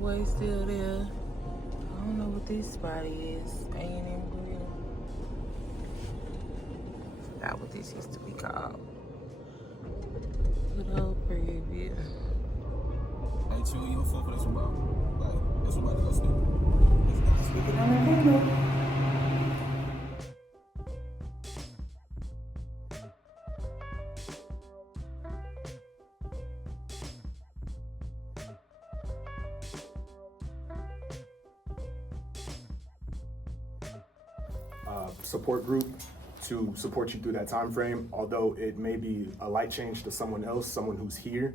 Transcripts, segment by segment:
Way still there. I don't know what this spot is. A&M Grill. Forgot what this used to be called. Good old Prairie View. Hey, chill, you don't fuck with this one, bro. Like, this one about to go stupid. Stick it on the window. Support group to support you through that time frame. Although it may be a light change to someone else, someone who's here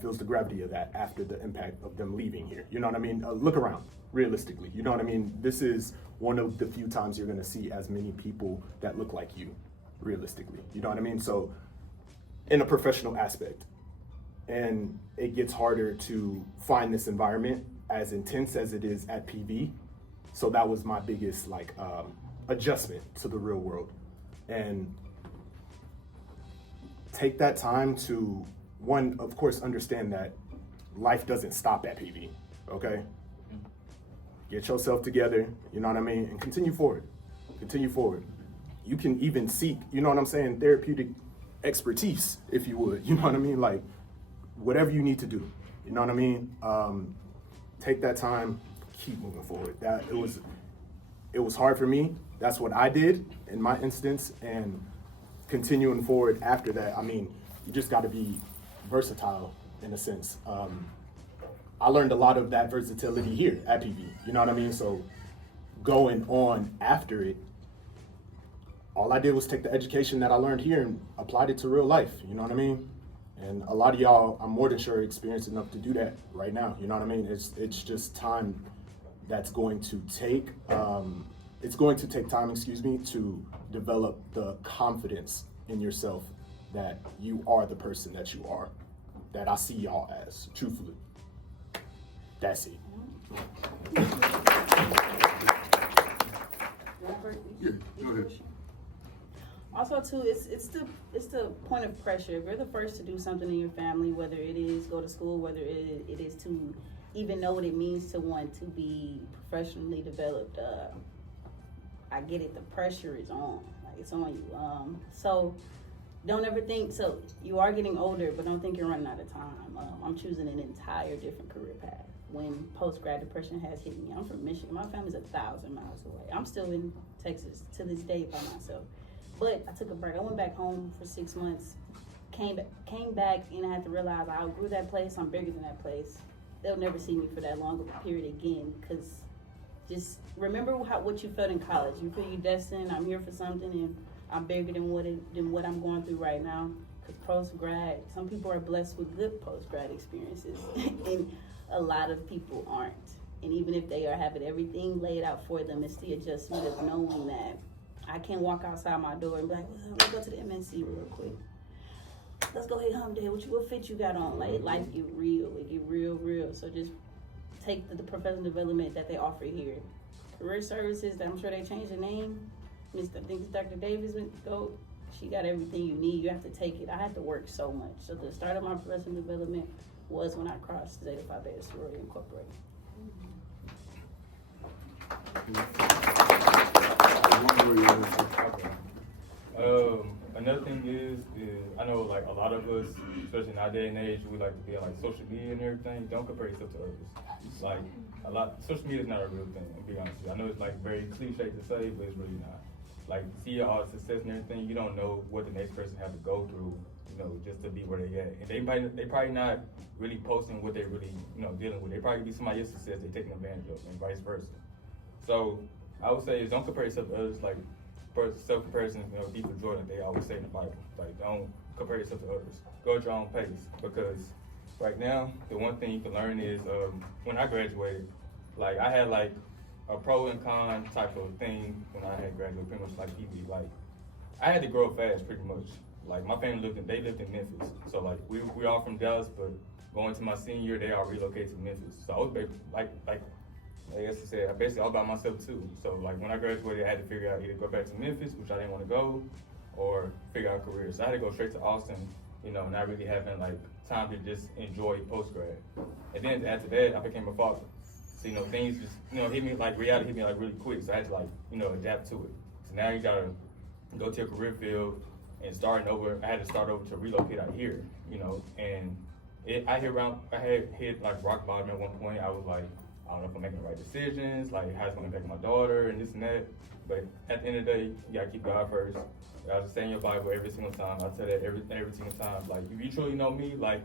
feels the gravity of that after the impact of them leaving here. You know what I mean? Look around, realistically. You know what I mean? This is one of the few times you're gonna see as many people that look like you, realistically. You know what I mean? So, in a professional aspect. And it gets harder to find this environment as intense as it is at PV. So that was my biggest adjustment to the real world. And take that time to, one, of course, understand that life doesn't stop at PV, okay? Get yourself together, you know what I mean? And continue forward, continue forward. You can even seek, you know what I'm saying, therapeutic expertise, if you would, you know what I mean? Like, whatever you need to do, you know what I mean? Take that time, keep moving forward. It was hard for me. That's what I did in my instance, and continuing forward after that, I mean, you just gotta be versatile in a sense. I learned a lot of that versatility here at PV, you know what I mean? So going on after it, all I did was take the education that I learned here and applied it to real life, you know what I mean? And a lot of y'all, I'm more than sure, experienced enough to do that right now, you know what I mean? It's just time that's going to take, it's going to take time, to develop the confidence in yourself that you are the person that you are, that I see y'all as, truthfully. That's it. Yeah, go ahead. Also, too, it's the point of pressure. If you're the first to do something in your family, whether it is go to school, whether it is to even know what it means to want to be professionally developed, I get it. The pressure is on, like it's on you. So don't ever think. So you are getting older, but don't think you're running out of time. I'm choosing an entire different career path. When post-grad depression has hit me, I'm from Michigan. My family's 1,000 miles away. I'm still in Texas to this day by myself. But I took a break. I went back home for 6 months, came back, and I had to realize I outgrew that place. I'm bigger than that place. They'll never see me for that long of a period again, because just remember what you felt in college. You feel you're destined. I'm here for something, and I'm bigger than what I'm going through right now. Because post-grad, some people are blessed with good post-grad experiences, and a lot of people aren't. And even if they are having everything laid out for them, it's the adjustment of knowing that I can't walk outside my door and be like, well, let's go to the MNC real quick. Let's go, hey, Humday, what fit you got on? Like, life get real. It get real. So just take the professional development that they offer here. Career services, I'm sure they changed the name. I think it's Dr. Davis went to go. She got everything you need. You have to take it. I had to work so much. So the start of my professional development was when I crossed Zeta Phi Beta Sorority Incorporated. Another thing is I know like a lot of us, especially in our day and age, we like to be on like social media and everything. Don't compare yourself to others. Like social media is not a real thing. I'll be honest with you. I know it's like very cliche to say, but it's really not. Like see all the success and everything, you don't know what the next person have to go through, just to be where they at. And they probably not really posting what they really dealing with. They probably be somebody else's success they taking advantage of, and vice versa. So I would say is don't compare yourself to others. Like self-comparison, deeper joy, like they always say in the Bible. Like don't compare yourself to others. Go at your own pace, because right now the one thing you can learn is when I graduated, like I had like a pro and con type of thing when I had graduated, pretty much like PV. Like I had to grow up fast, pretty much. Like my family lived in Memphis, so like we all from Dallas, but going to my senior year, they all relocated to Memphis. So I was like I guess to say, I basically all by myself too. So like when I graduated, I had to figure out either go back to Memphis, which I didn't want to go, or figure out a career. So I had to go straight to Austin you know, not really having like time to just enjoy postgrad. And then after that, I became a father. So, you know, things just, you know, reality hit me like really quick. So I had to like, you know, adapt to it. So now you gotta go to a career field and starting over. I had to start over to relocate out here, you know, and I had hit like rock bottom at one point. I was like, I don't know if I'm making the right decisions, like how it's gonna impact my daughter and this and that. But at the end of the day, you gotta keep God first. I just say in your Bible every single time. I tell that every single time. Like if you truly know me, like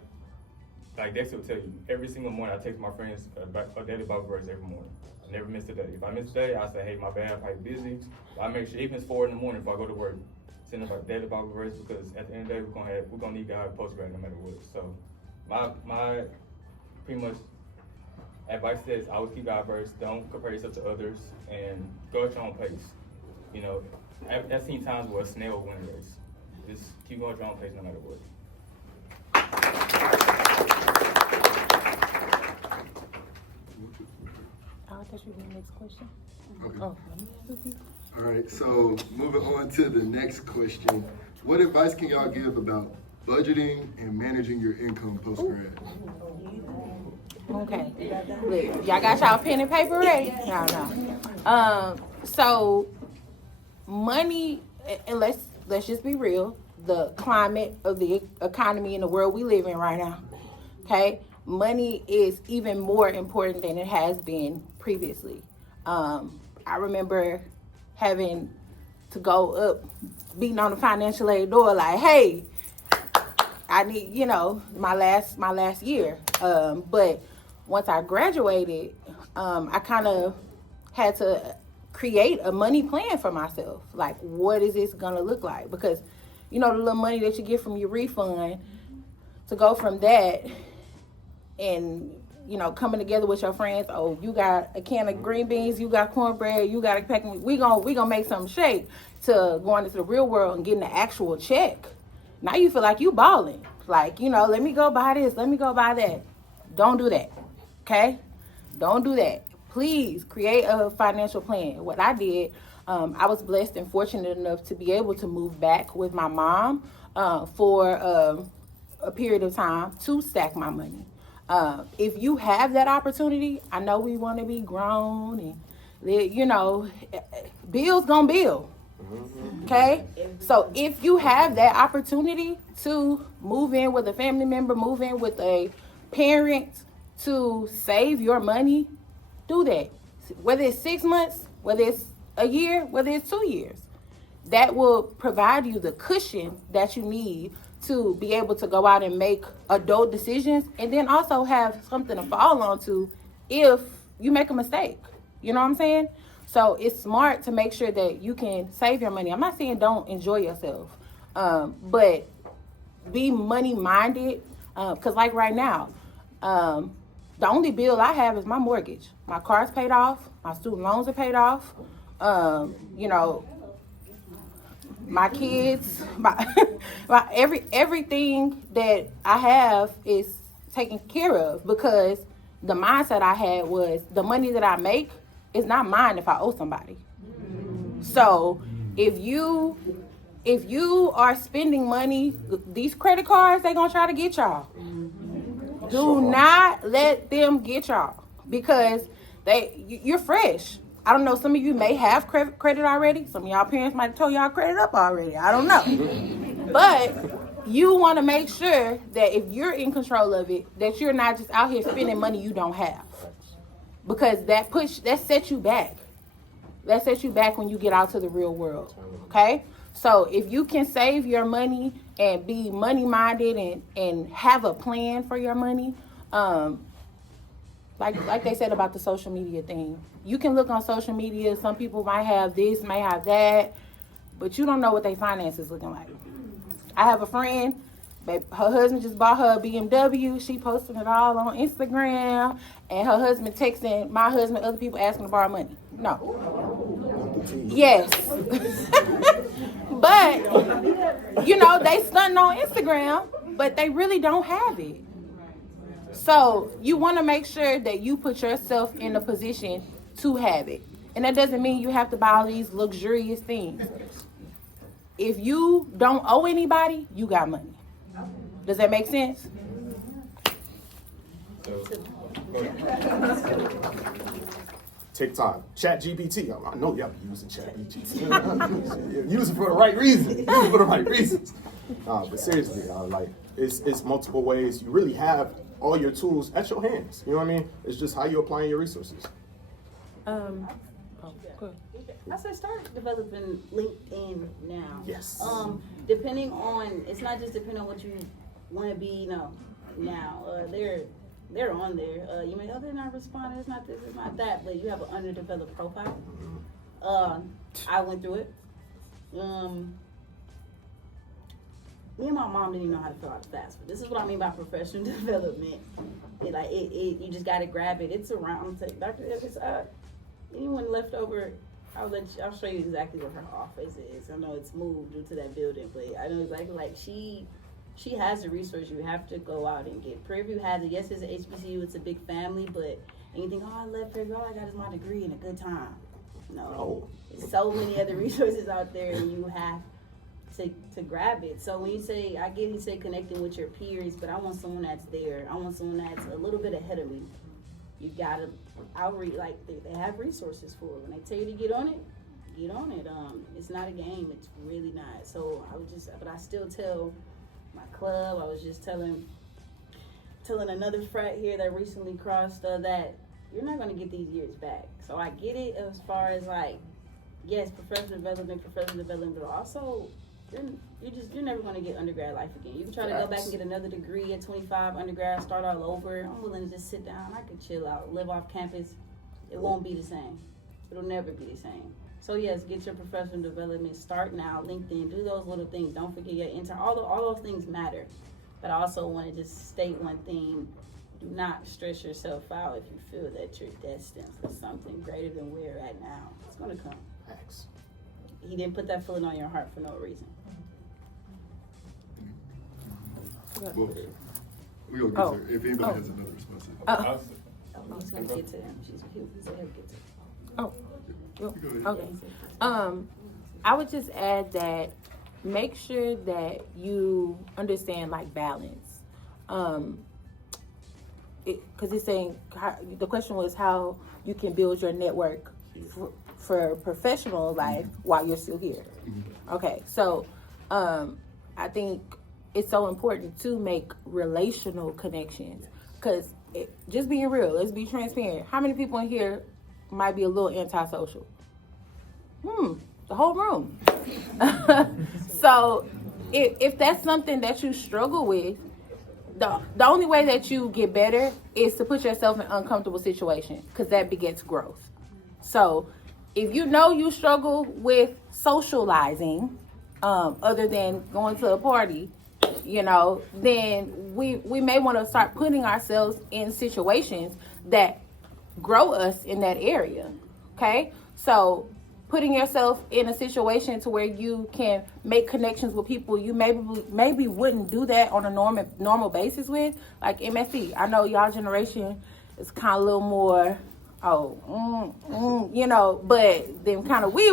Dexter will tell you, every single morning I text my friends a daily Bible verse every morning. I never miss a day. If I miss a day, I say, hey, my bad, I'm probably busy. I make sure even it's 4 in the morning before I go to work, send them a daily Bible verse because at the end of the day we're gonna need God postgrad no matter what. So my pretty much advice is always keep God first. Don't compare yourself to others and go at your own pace. You know, I've seen times where a snail will win a race. Just keep going at your own pace no matter what. I thought you were the next question. Okay. Oh. All right, so moving on to the next question. What advice can y'all give about budgeting and managing your income post-grad? Okay. Look, y'all got y'all pen and paper ready? No. So money, and let's just be real, the climate of the economy in the world we live in right now. Okay? Money is even more important than it has been previously. I remember having to go up, beating on the financial aid door like, hey, I need, you know, my last year. But once I graduated, I kind of had to create a money plan for myself. Like, what is this gonna look like? Because, you know, the little money that you get from your refund, to go from that and, you know, coming together with your friends, oh, you got a can of green beans, you got cornbread, you got a pack of, we gonna make something shake, to going into the real world and getting the actual check. Now you feel like you balling. Like, you know, let me go buy this, let me go buy that. Don't do that, okay? Don't do that. Please create a financial plan. What I did, I was blessed and fortunate enough to be able to move back with my mom for a period of time to stack my money. If you have that opportunity, I know we want to be grown and, you know, bills gonna bill. Okay? So if you have that opportunity to move in with a family member, move in with a parent to save your money, do that. Whether it's 6 months, whether it's a year, whether it's 2 years. That will provide you the cushion that you need to be able to go out and make adult decisions, and then also have something to fall onto if you make a mistake. You know what I'm saying? So it's smart to make sure that you can save your money. I'm not saying don't enjoy yourself, but be money minded. Because like right now, the only bill I have is my mortgage. My car's paid off. My student loans are paid off. You know, my kids, everything that I have is taken care of, because the mindset I had was the money that I make is not mine if I owe somebody. So if you are spending money, these credit cards, they're gonna try to get y'all. Do not let them get y'all, because you're fresh. I don't know, some of you may have credit already. Some of y'all parents might have told y'all credit up already. I don't know. But you want to make sure that if you're in control of it, that you're not just out here spending money you don't have. Because that sets you back. That sets you back when you get out to the real world. Okay? So if you can save your money and be money minded and have a plan for your money, like they said about the social media thing. You can look on social media, some people might have this, may have that, but you don't know what their finances looking like. I have a friend, her husband just bought her a BMW. She posting it all on Instagram, and her husband texting my husband, other people asking to borrow money. No. Yes. But, you know, they stunting on Instagram, but they really don't have it. So you want to make sure that you put yourself in a position to have it. And that doesn't mean you have to buy all these luxurious things. If you don't owe anybody, you got money. Does that make sense? So, go ahead. TikTok, Chat GPT. I know y'all be using Chat GPT. Use it for the right reason. Use it for the right reasons. But seriously, like it's multiple ways. You really have all your tools at your hands. You know what I mean? It's just how you're applying your resources. Good. I say start developing LinkedIn now. Yes. Depending on, it's not just depending on what you want to be, now. They're on there. You may, they're not responding, it's not this, it's not that, but you have an underdeveloped profile. I went through it. Me and my mom didn't even know how to fill out a FAFSA. This is what I mean by professional development. You just gotta grab it. It's around. Dr. Evans, anyone left over, I'll show you exactly where her office is. I know it's moved due to that building, but I know exactly, like, she has the resource. You have to go out and get. Prairie View has it. Yes, it's an HBCU. It's a big family, but and you think, I left Prairie View. All I got is my degree and a good time. No, there's so many other resources out there, and you have to grab it. So when you say, I get you say connecting with your peers, but I want someone that's there. I want someone that's a little bit ahead of me. You gotta outreach. Like they have resources for it. When they tell you to get on it, get on it. It's not a game. It's really not. So but I still tell my club. I was just telling another frat here that recently crossed that you're not gonna get these years back. So I get it as far as like, yes, professional development, but also you're never gonna get undergrad life again. You can try to go back and get another degree at 25, undergrad, start all over. I'm willing to just sit down. I could chill out, live off campus. It won't be the same. It'll never be the same. So yes, get your professional development. Start now. LinkedIn. Do those little things. Don't forget your intern. All those things matter. But I also want to just state one thing. Do not stress yourself out if you feel that you're destined for something greater than where you're at now. It's gonna come. Thanks. He didn't put that feeling on your heart for no reason. Well, we'll get there if anybody has another response. I was- I was gonna get to him. He said he'll get to him. Oh, Go ahead. okay. I would just add that make sure that you understand like balance. Because it's saying the question was how you can build your network for professional life while you're still here. Okay, so I think it's so important to make relational connections because just being real, let's be transparent. How many people in here might be a little antisocial? The whole room. So if that's something that you struggle with, the only way that you get better is to put yourself in uncomfortable situations because that begets growth. So if you know you struggle with socializing, other than going to a party, then we may want to start putting ourselves in situations that grow us in that area. Okay? So putting yourself in a situation to where you can make connections with people you maybe wouldn't do that on a normal basis with, like MSC. I know y'all generation is kind of a little more, but then kind of we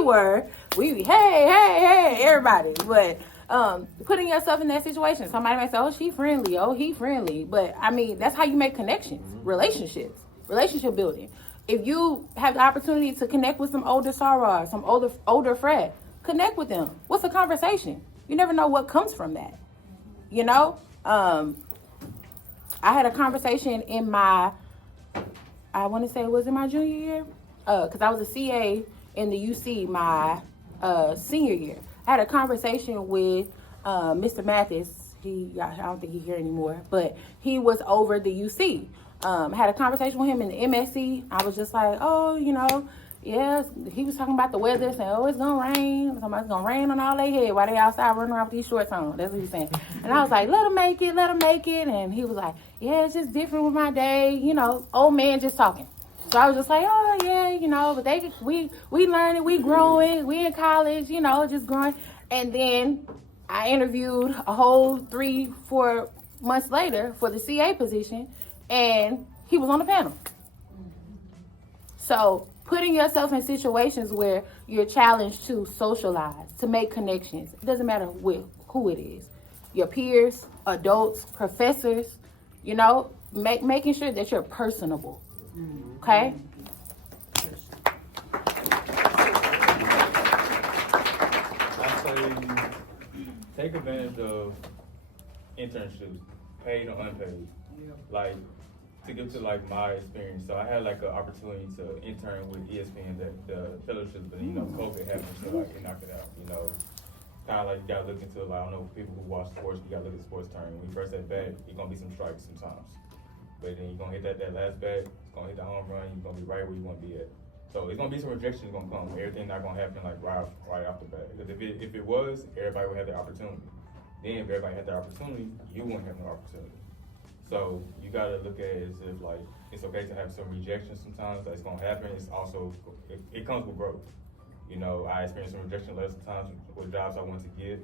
hey, everybody. But putting yourself in that situation, somebody might say, oh, she friendly, oh, he friendly. But I mean, that's how you make connections, relationship building. If you have the opportunity to connect with some older sorors, some older frat, connect with them. What's a conversation? You never know what comes from that. I had a conversation in my, I want to say it was in my junior year, because I was a CA in the UC my senior year. I had a conversation with Mr. Mathis. I don't think he's here anymore, but he was over the UC. I had a conversation with him in the MSC. I was just like, yes. He was talking about the weather, saying, oh, it's gonna rain. Somebody's gonna rain on all their head while they outside running around with these shorts on. That's what he was saying. And I was like, let him make it. And he was like, yeah, it's just different with my day. Old man just talking. So I was just like, oh yeah, but we learning, we growing, we in college, just growing. And then I interviewed a whole 3-4 months later for the CA position. And he was on the panel. So putting yourself in situations where you're challenged to socialize, to make connections, it doesn't matter with who it is. your peers, adults, professors, you know, making sure that you're personable. Okay? I say take advantage of internships, paid or unpaid. Like, to give to like my experience, so I had like an opportunity to intern with ESPN, the fellowship, but you know, COVID happened, so like it knocked it out. You know, kind of like you gotta look into like, I don't know, people who watch sports, you gotta look at sports term. When you first at bat, you're gonna be some strikes sometimes, but then you're gonna hit that last bat, it's gonna hit the home run, you're gonna be right where you want to be at. So it's gonna be some rejection gonna come. Everything not gonna happen like right off the bat. Because if it was, everybody would have the opportunity. Then if everybody had the opportunity, you wouldn't have no opportunity. So you gotta look at it as if like it's okay to have some rejection sometimes. That's gonna happen. It's also it comes with growth. You know, I experienced some rejection lots of times with jobs I wanted to get.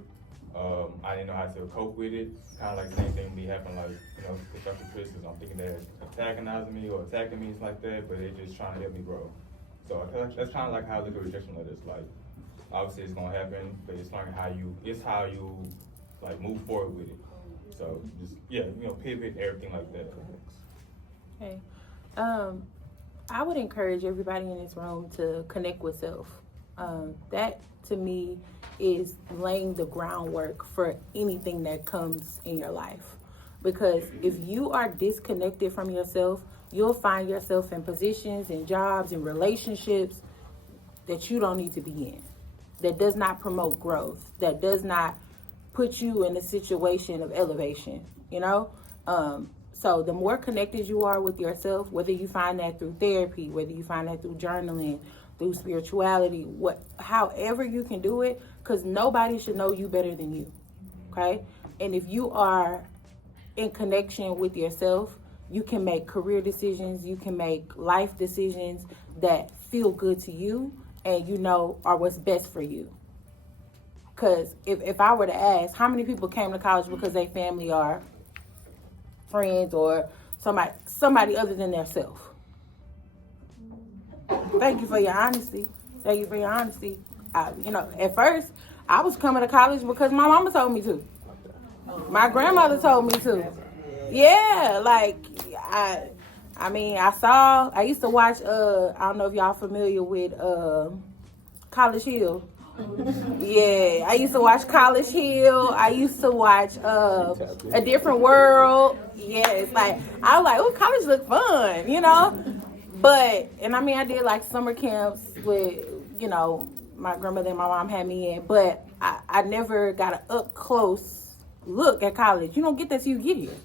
I didn't know how to cope with it. Kind of like the same thing with me happened, like, you know, constructive criticism. I'm thinking that antagonizing me or attacking me is like that, but they're just trying to help me grow. So that's kind of like how I look at rejection letters. Like, obviously it's gonna happen, but it's learning how you like move forward with it. So just pivot everything like that. Okay. I would encourage everybody in this room to connect with self. That to me is laying the groundwork for anything that comes in your life. Because if you are disconnected from yourself, you'll find yourself in positions and jobs and relationships that you don't need to be in, that does not promote growth, that does not put you in a situation of elevation, you know? So the more connected you are with yourself, whether you find that through therapy, whether you find that through journaling, through spirituality, however you can do it, because nobody should know you better than you, okay? And if you are in connection with yourself, you can make career decisions, you can make life decisions that feel good to you and you know are what's best for you. Because if I were to ask, how many people came to college because their family are friends or somebody other than their self? Thank you for your honesty. Thank you for your honesty. At first, I was coming to college because my mama told me to. My grandmother told me to. Yeah, like, I used to watch, I don't know if y'all familiar with College Hill. Yeah, I used to watch College Hill. I used to watch A Different World. Yeah, it's like, I was like, oh, college look fun, you know? But, I did like summer camps with, my grandmother and my mom had me in, but I never got an up close look at college. You don't get that till you get here,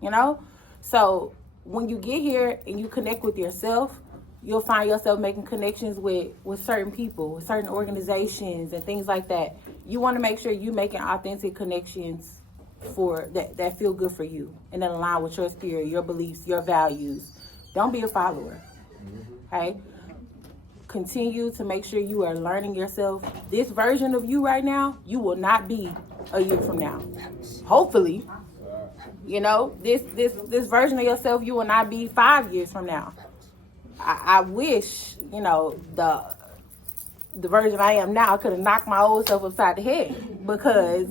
you know? So when you get here and you connect with yourself, you'll find yourself making connections with certain people, with certain organizations and things like that. You want to make sure you're making authentic connections for that feel good for you and that align with your spirit, your beliefs, your values. Don't be a follower, okay? Continue to make sure you are learning yourself. This version of you right now, you will not be a year from now. Hopefully, this version of yourself, you will not be 5 years from now. I wish, the version I am now could have knocked my old self upside the head because,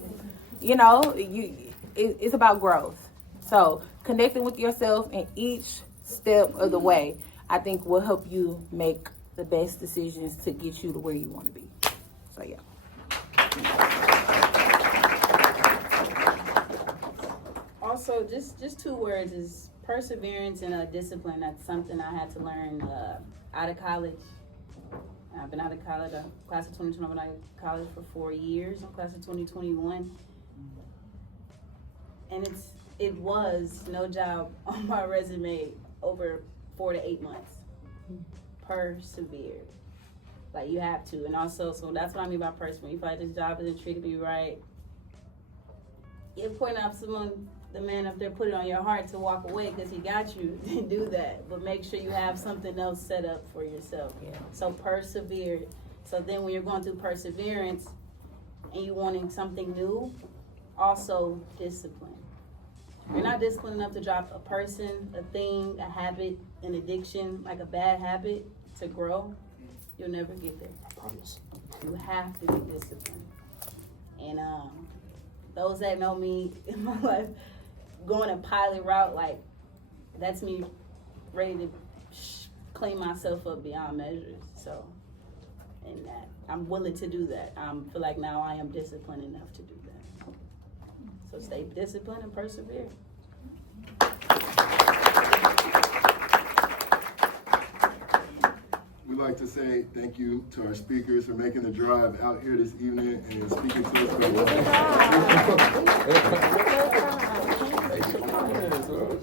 it's about growth. So connecting with yourself in each step of the way, I think will help you make the best decisions to get you to where you want to be. So, yeah. Also, just 2 words is perseverance and discipline. That's something I had to learn out of college. I've been out of college, class of 2020, I've been out of college for 4 years. I'm class of 2021. And it was no job on my resume over 4 to 8 months. Persevere. Like, you have to. And also, so that's what I mean by persevere. You feel like this job isn't treating me right. You're pointing out the man up there put it on your heart to walk away because he got you, then do that. But make sure you have something else set up for yourself. Yeah. So persevere. So then when you're going through perseverance and you wanting something new, also discipline. If you're not disciplined enough to drop a person, a thing, a habit, an addiction, like a bad habit to grow, you'll never get there. I promise. You have to be disciplined. And those that know me in my life, going a pilot route, like, that's me ready to clean myself up beyond measures. So, and that I'm willing to do that. I feel like now I am disciplined enough to do that. So stay disciplined and persevere. We'd like to say thank you to our speakers for making the drive out here this evening and speaking to us about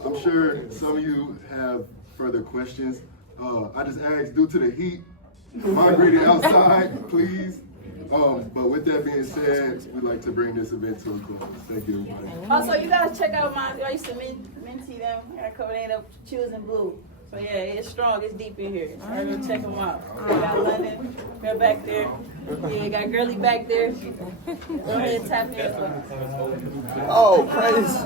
I'm sure some of you have further questions. I just asked, due to the heat, migrated outside, please. But with that being said, we'd like to bring this event to a close. Thank you, everybody. Also, you guys check out mine. I used to minty them. I codenated up choosing blue. So yeah, it's strong. It's deep in here. All right, go check them out. We got London. Girl back there. Yeah, got Girly back there. Go ahead and tap in. Oh, praise.